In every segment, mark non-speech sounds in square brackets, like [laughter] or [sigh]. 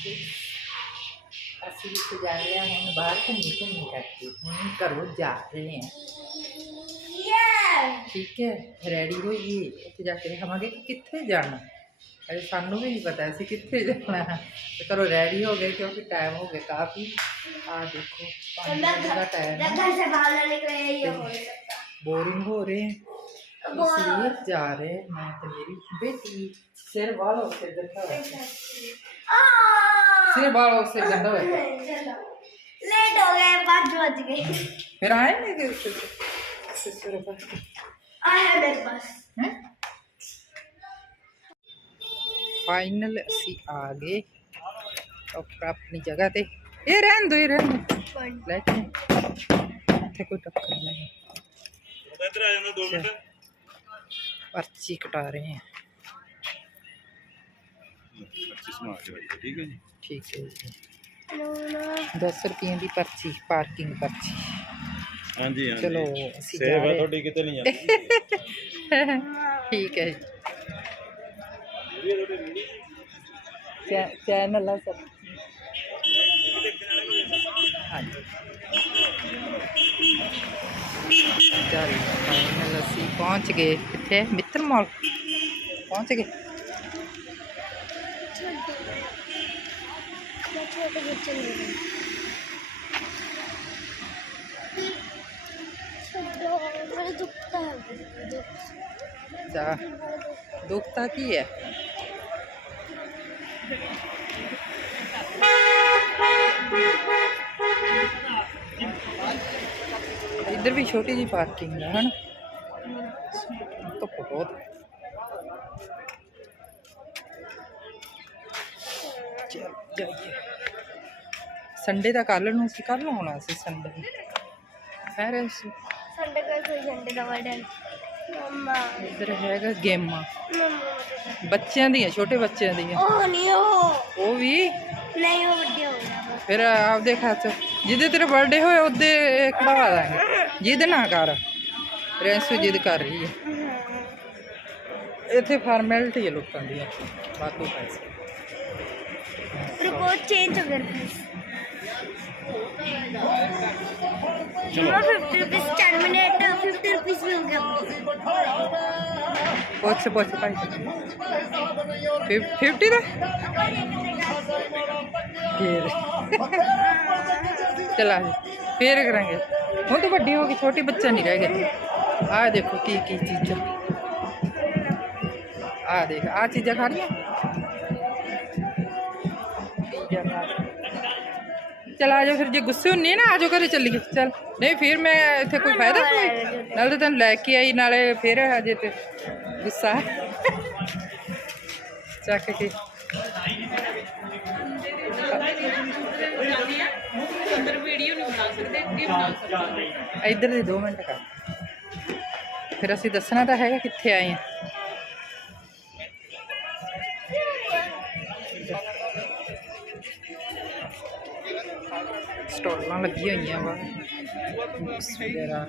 ਅਸੀਂ ਅਸੀਂ ਇੱਥੇ ਜਾ ਰਹੇ ਹਾਂ ਹੁਣ ਬਾਹਰ ਘੁੰਮੀ ਘੁੰਮੀ ਕਰਕੇ ਹੁਣ ਘਰੋਂ ਜਾ ਰਹੇ ਹਾਂ ਠੀਕ ਹੈ ਰੈਡੀ ਹੋਈਏ ਉੱਥੇ ਜਾ ਕੇ ਦਿਖਾਵਾਂਗੇ ਕਿ ਕਿੱਥੇ ਜਾਣਾ ਅਰੇ ਸਾਨੂੰ ਵੀ ਨਹੀਂ ਪਤਾ ਅਸੀਂ ਕਿੱਥੇ ਜਾਣਾ ਹੈ ਤੇ ਘਰੋਂ ਰੈਡੀ ਹੋ ਗਏ ਕਿਉਂਕਿ ਟਾਈਮ ਹੋ ਗਿਆ ਕਾਫੀ ਆ ਦੇਖੋ ਪੰਜ ਵਜੇ ਦਾ ਟਾਈਮ ਹੈ घर से बाहर नहीं निकले ये हो सकता बोरिंग हो रहे हैं इसलिए जा रहे हैं मैं तो मेरी बेटी सिर वालों से गंदा है सिर वालों से गंदा है लेट हो गए पाँच बज गए फिर आएंगे कि उससे उससे सिर पर आया मेरे पास हैं फाइनल ਅਸੀਂ ਆ ਗਏ ਉੱਪਰ ਆਪਣੀ ਜਗ੍ਹਾ ਤੇ ਇਹ ਰਹਿਣ ਦੋ ਇਹ ਰਹਿਣ ਦਿਓ। ਲੈ ਕੇ ਇੱਥੇ ਕੋਈ ਟੱਕਰ ਨਹੀਂ ਇੱਧਰ ਆ ਜਾਂਦਾ 2 ਮਿੰਟ पर्ची कटा रहे हैं। ठीक है जी। दस रुपये की पर्ची पार्किंग पर्ची। हाँ जी हाँ चलो सेव है थोड़ी कितने तो नहीं [laughs] ठीक है चैनल है हाँ जी। चल फाइनल असी पहुँच गए कितने मित्र मॉल पहुँच गए दुखता की है Thank you. ਇੱਧਰ ਵੀ ਛੋਟੀ ਜੀ ਪਾਰਕਿੰਗ ਹੈ ਹਨ? ਬਹੁਤ ਸੰਡੇ ਦਾ ਕੱਲ ਨੂੰ ਸੀ ਕੱਲ ਹੋਣਾ ਸੀ ਸੰਡੇ ਫਿਰ ਸੰਡੇ ਦਾ ਕੋਈ ਸੰਡੇ ਦਾ ਵਰਡ ਮਮਾ। ਇੱਧਰ ਹੈਗਾ ਗੇਮਾਂ। ਬੱਚਿਆਂ ਦੀਆਂ ਛੋਟੇ ਬੱਚਿਆਂ ਦੀਆਂ। ਉਹ ਨਹੀਂ ਉਹ। ਉਹ ਵੀ? ਨਹੀਂ ਉਹ ਫਿਰ ਆਪਦੇ ਖਾਸ ਜਿਹਦੇ ਤੇਰਾ ਬਰਥਡੇ ਹੋਇਆ ਉਹਦੇ ਖੜਵਾ ਦਾਂਗੇ। ਜਿੱਦ ਨਾ ਕਰ। ਰੈਂਸੂ ਜਿੱਦ ਕਰ ਰਹੀ ਹੈ। ਇੱਥੇ ਫਾਰਮੈਲਿਟੀ ਹੈ ਲੋਕਾਂ ਦੀ। ਬਾਕੀ ਪੈਸੇ। ਰਿਪੋਰਟ ਚੇਂਜ ਹੋ ਗਈ चलो। फिफ्टी रुपीज़ था फिर। [laughs] चला फिर करेंगे। वो तो बड़ी होगी छोटी बच्चा नहीं रह गया आ देखो की की चीज़ आ देख आ चीज़ें खा रही ਖਾ ਚਲ ਆ ਜਾਓ ਫਿਰ ਜੇ ਗੁੱਸੇ ਹੁੰਨੇ ਨਾ ਆ ਜਾਓ ਘਰੇ ਚੱਲੀਏ ਚਲ ਨਹੀਂ ਫਿਰ ਮੈਂ ਇੱਥੇ ਕੋਈ ਫਾਇਦਾ ਨਹੀਂ ਨਾਲ ਤਾਂ ਤੈਨੂੰ ਲੈ ਕੇ ਆਈ ਨਾਲੇ ਫਿਰ ਅਜੇ ਤੇ ਗੁੱਸਾ ਚੱਕ ਕੇ ਇੱਧਰ ਦੀ 2 ਮਿੰਟ ਕਰ ਫਿਰ ਅਸੀਂ ਦੱਸਣਾ ਤਾਂ ਹੈਗਾ ਕਿੱਥੇ ਆਏ ਆ ਸਟਾਲਾਂ ਲੱਗੀਆਂ ਹੋਈਆਂ ਵਾ। ਜੂਸ ਵਗੈਰਾ।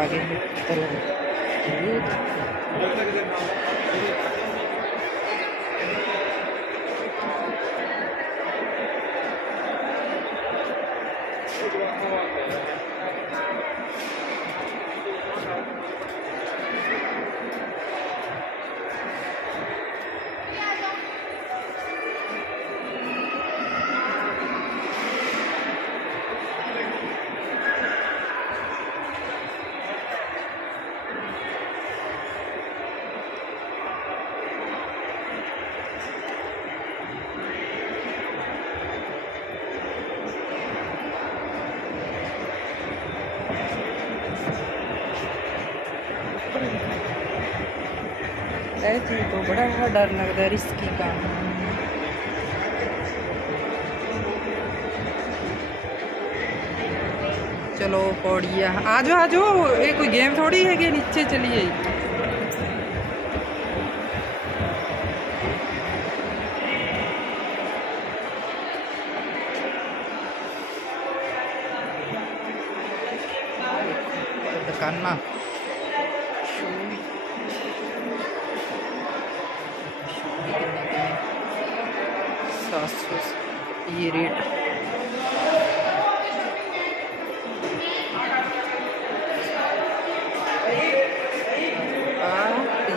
ਆ गए थे तो बड़ा डर लगता है रिस्की का। चलो, पौड़िया। आज आज, ये कोई गेम थोड़ी है कि नीचे चलिए करना।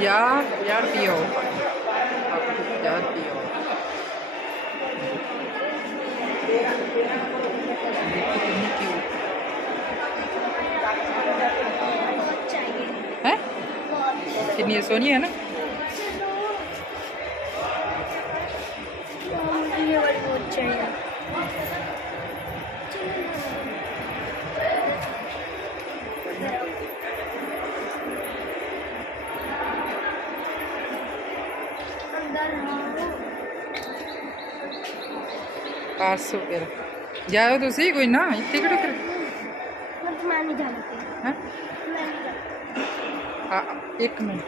यार यार पियो यार पियो है कितनी सोनी है ना 800 ਫਿਰ ਜਾਓ ਤੁਸੀਂ ਕੋਈ ਨਾ ਇੱਥੇ ਕਿਹੜਾ ਕਰ ਮੈਂ ਨਹੀਂ ਜਾਣਦੀ ਹਾਂ ਮੈਂ ਨਹੀਂ ਇੱਕ ਮਿੰਟ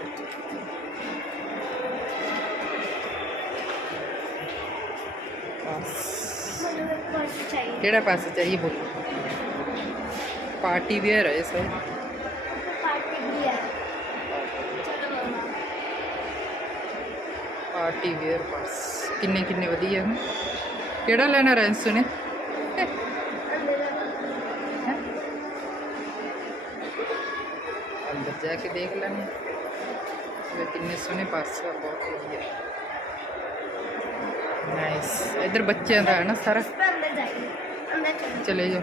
ਕਿਹੜਾ ਪਾਸ ਚਾਹੀਏ ਬੋਲੋ ਪਾਰਟੀ ਵੇਅਰ ਹੈ sir party wear party wear ਪਾਸ ਕਿੰਨੇ ਕਿੰਨੇ ਵਧੀਆ ਹਨ केड़ा लेना रेंसू सुने अंदर जाके देख लेने कितने सोने पास बहुत वजिया नाइस इधर बच्चे का है ना सारा चले जाओ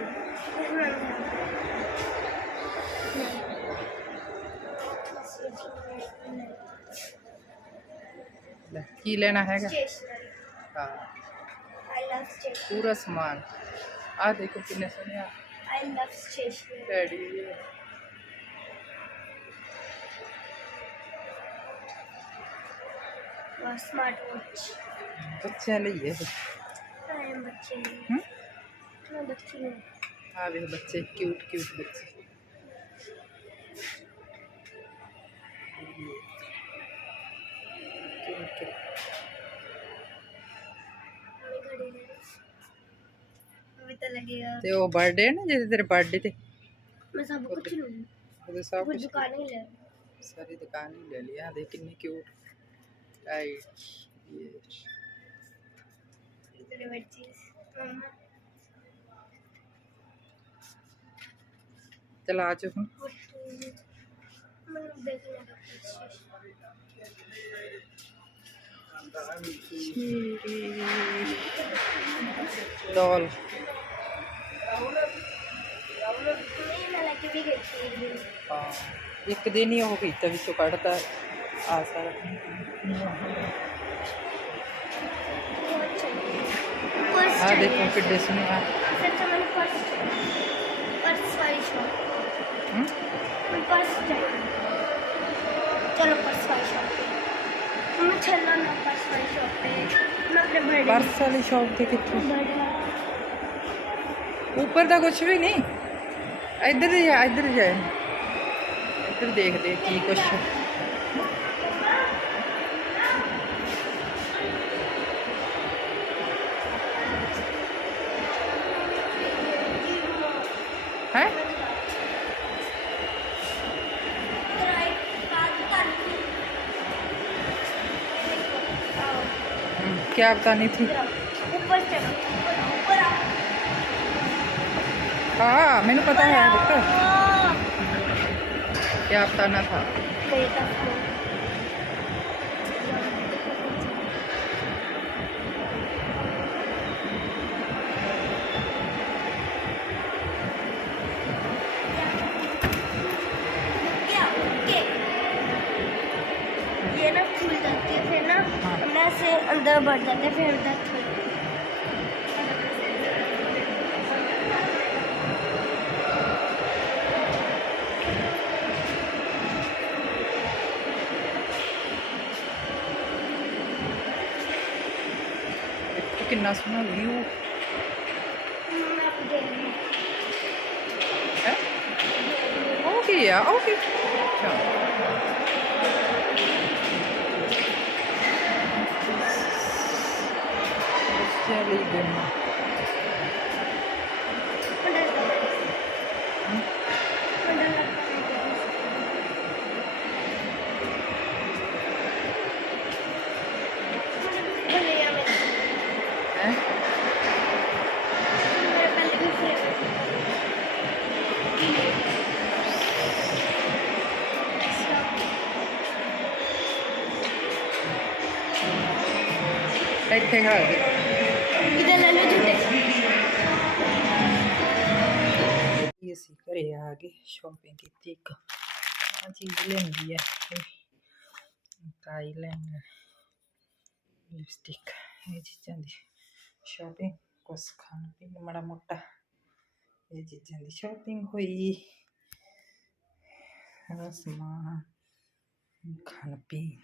की लेना है हाँ पूरा सामान। आ देखो कितने सोने I love stationery teddy smart watch बच्चे लिए बच्चे हम्म? बच्चे हाँ। वे बच्चे क्यूट क्यूट बच्चे। लगेगा ते ओ बर्थडे ना जदे तेरे बर्थडे ते मैं सब कुछ लूँ। ओ सब कुछ दुकान ही ले। सारी दुकान ही ले लिया हाँ, देख कितनी क्यूट राइट ये। इतने बड़ी चीज़ चला आ चुका डॉल ਇੱਕ ਦਿਨ ਹੀ ਉਹ ਕੀਤਾ ਵਿੱਚੋਂ ਕੱਢਤਾ ਆ ਸਾਰਾ बहुत चाहिए पर्स ਆ ਦੇਖੋ चाहिए ਕਿੱਡੇ ਸੋਹਣੇ ਆ इससे अच्छा मैंने पर्स चाहिए पर्स वाली शॉप ਹਮ? मैं पर्स चाहिए चलो पर्स वाली शॉप पे मैं चलना ना पर्स वाली शॉप पे मैं अपने बर्थडे ਪਰਸ ਵਾਲੀ ਸ਼ਾਪ ਤੇ ਕਿੱਥੇ बर्थडे ਉੱਪਰ ਤਾਂ ਕੁਝ ਵੀ इधर ही इधर जाए इधर देख दे, की कुछ। है? क्या बतानी थी। हाँ मैंने पता है बेटा हाँ। क्या बताना था। क्या? ये ना खुल जाती है फिर ना हाँ। अंदर बढ़ जाते फिर अंदर nosso navio. É? Olha o que é, olha o que. É. ਇੱਥੇ ਖਾ ਗਏ ਇਹ ਅਸੀਂ ਘਰੇ ਆ ਗਏ ਸ਼ਾਪਿੰਗ ਕੀਤੀ ਇੱਕ ਆ ਚੀਜ਼ ਲੈਂਦੀ ਹੈ ਕਾਈ ਲੈਣ ਲਿਪਸਟਿਕ ਇਹ ਚੀਜ਼ਾਂ ਦੀ ਸ਼ਾਪਿੰਗ ਕੁਛ ਖਾਣ ਪੀਣ ਮਾੜਾ ਮੋਟਾ ਇਹ ਚੀਜ਼ਾਂ ਦੀ ਸ਼ਾਪਿੰਗ ਹੋਈ ਸਾਰਾ ਸਮਾਨ ਖਾਣ ਪੀਣ